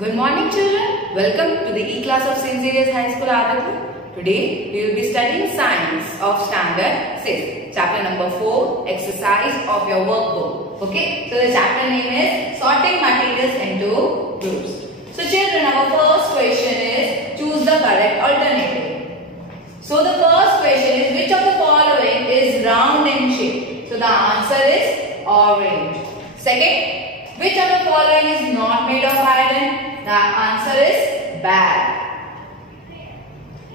Good morning children. Welcome to the E-class of St. Xavier's High School, Adapur. Today we will be studying Science of Standard 6. Chapter number 4, Exercise of your workbook. Okay. So the chapter name is Sorting Materials into Groups. So children, our first question is choose the correct alternative. So the first question is which of the following is round in shape? So the answer is orange. Second, which of the following is not made of iron? The answer is bag.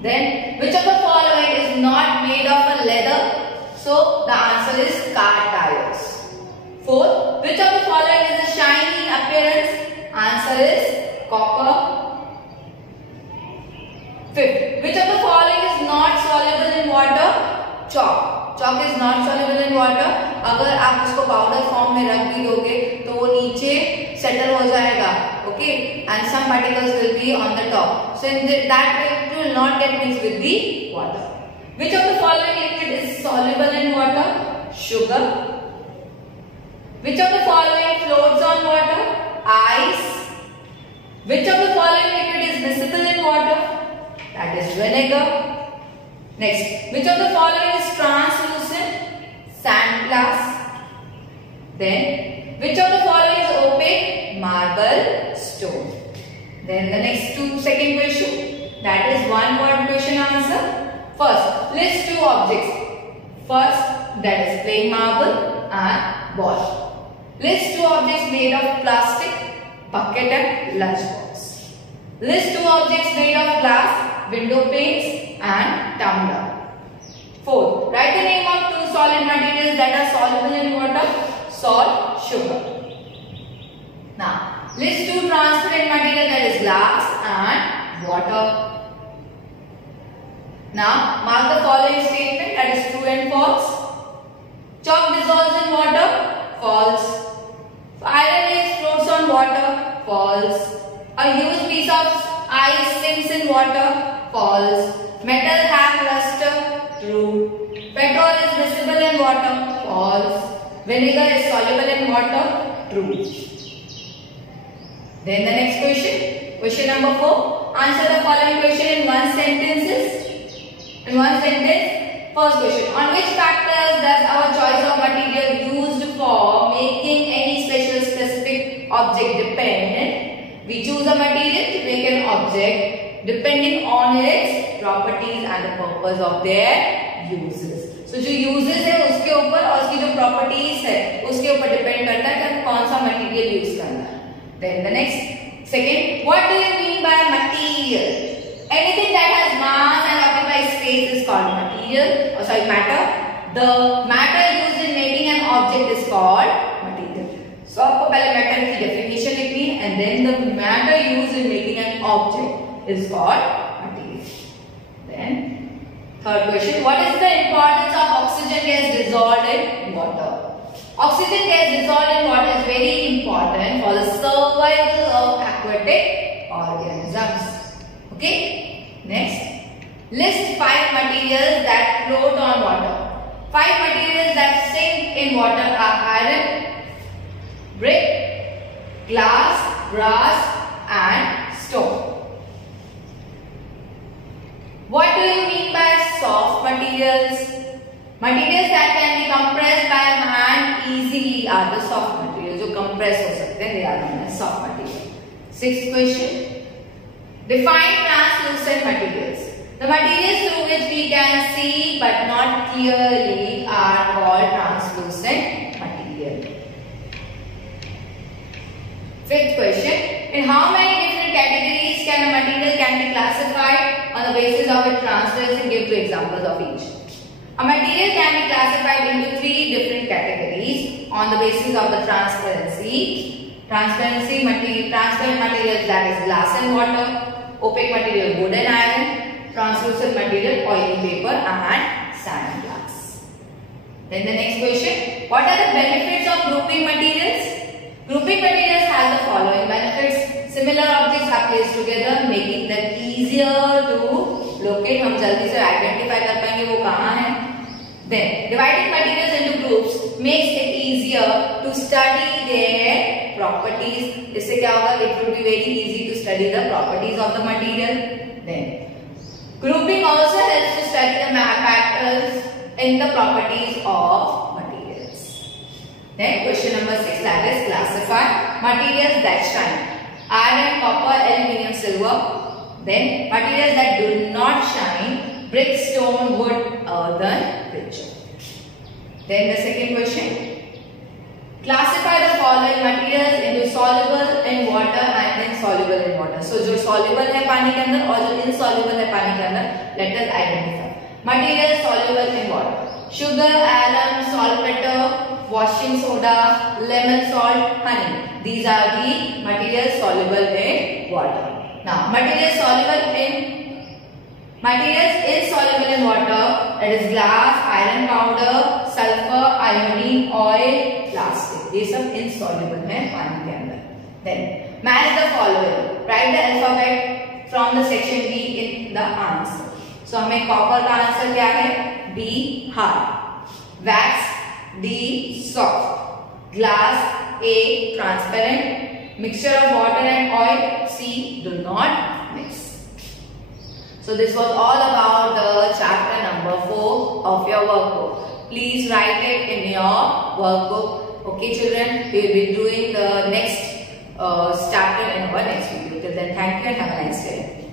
Then, which of the following is not made of a leather? So, the answer is car tires. Fourth, which of the following is a shiny appearance? Answer is copper. Fifth, which of the following is not soluble in water? Chalk. Chalk is not soluble in water. अगर आप इसको powder form में रख भी दोगे तो वो नीचे सेटल हो जाएगा. Okay, and some particles will be on the top. So in that way it will not get mixed with the water. Which of the following liquid is soluble in water? Sugar. Which of the following floats on water? Ice. Which of the following liquid is visible in water? That is vinegar. Next, which of the following is translucent? Sand glass. Then, which of the following is opaque? Marble stone. Then the second question, that is one word question answer. First, list two objects. First, that is plain marble and ball. List two objects made of plastic, bucket and lunchbox. List two objects made of glass, window panes and tumbler. Fourth, write the name of two solid materials that are soluble in water. Salt, sugar. Now, list two transparent material, that is glass and water. Now, mark the following statement, that is true and false. Chalk dissolves in water. False. Iron lace floats on water. False. A huge piece of ice sinks in water. False. Metal have luster. True. Petrol is visible in water. False. Vinegar is soluble in water. True. Then the next question. Question number 4. Answer the following question in one sentence. In one sentence. First question. On which factors does our choice of material used for making any special specific object depend? We choose a material to make an object depending on its properties and the purpose of their uses. So जो uses है उसके ऊपर और उसकी जो properties है उसके ऊपर depend करता है कि कौन सा material use करना है. Then the next, second, what do you mean by material? Anything that has mass and occupies space is called material. Or sorry, matter. The matter used in making an object is called material. So आपको पहले matter की definition लिखनी है and then the matter used in making an object is called material. Then third question, what is the importance of oxygen gas dissolved in water? Oxygen gas dissolved in water is very important for the survival of aquatic organisms. Okay. Next, list 5 materials that float on water. 5 materials that sink in water are iron, brick, glass, brass and stone. What do you mean by soft materials? Materials that can be compressed by hand easily are the soft materials. जो compress हो सकते हैं, they are known as soft materials. Sixth question. Define translucent materials. The materials through which we can see but not clearly are called translucent material. Fifth question. In how many different categories can a material be classified on the basis of its transparency? Give 2 examples of each. A material can be classified into 3 different categories on the basis of the transparency. Transparent material, that is glass and water. Opaque material, wood and iron. Translucent material, oily paper and sand glass. Then the next question. What are the benefits of grouping materials? Grouping materials has the following benefits. Similar objects are placed together, making them easier to locate. हम जल्दी से identify कर पाएंगे वो कहाँ है. Then, dividing materials into groups makes it easier to study their properties. इससे क्या होगा? It will be very easy to study the properties of the material. Then grouping also helps to study the factors in the properties of materials. Then question number 6, that is classify materials that shine. Iron, copper, aluminium, silver. Then materials that do not shine. Brick, stone, wood, earthen, bridge. Then the second question. Classify the following materials into soluble in water and insoluble in water. So जो soluble है पानी के अंदर और जो insoluble है पानी के अंदर, let us identify. Materials soluble in water: sugar, alum, saltpeter, washing soda, lemon salt, honey. These are the materials soluble in water. Now materials insoluble in water, that is glass, iron powder, sulfur, iodine, oil, plastic. ये सब insoluble है पानी के अंदर. Then match the following. Write the alphabet from the section B in the answer. So हमें copper का answer क्या है? B hard, wax D soft, glass A transparent, mixture of water and oil C do not mix. So this was all about the chapter number 4 of your workbook. Please write it in your workbook. Okay children, we will be doing the next chapter in our next video. Till then, thank you and have a nice day.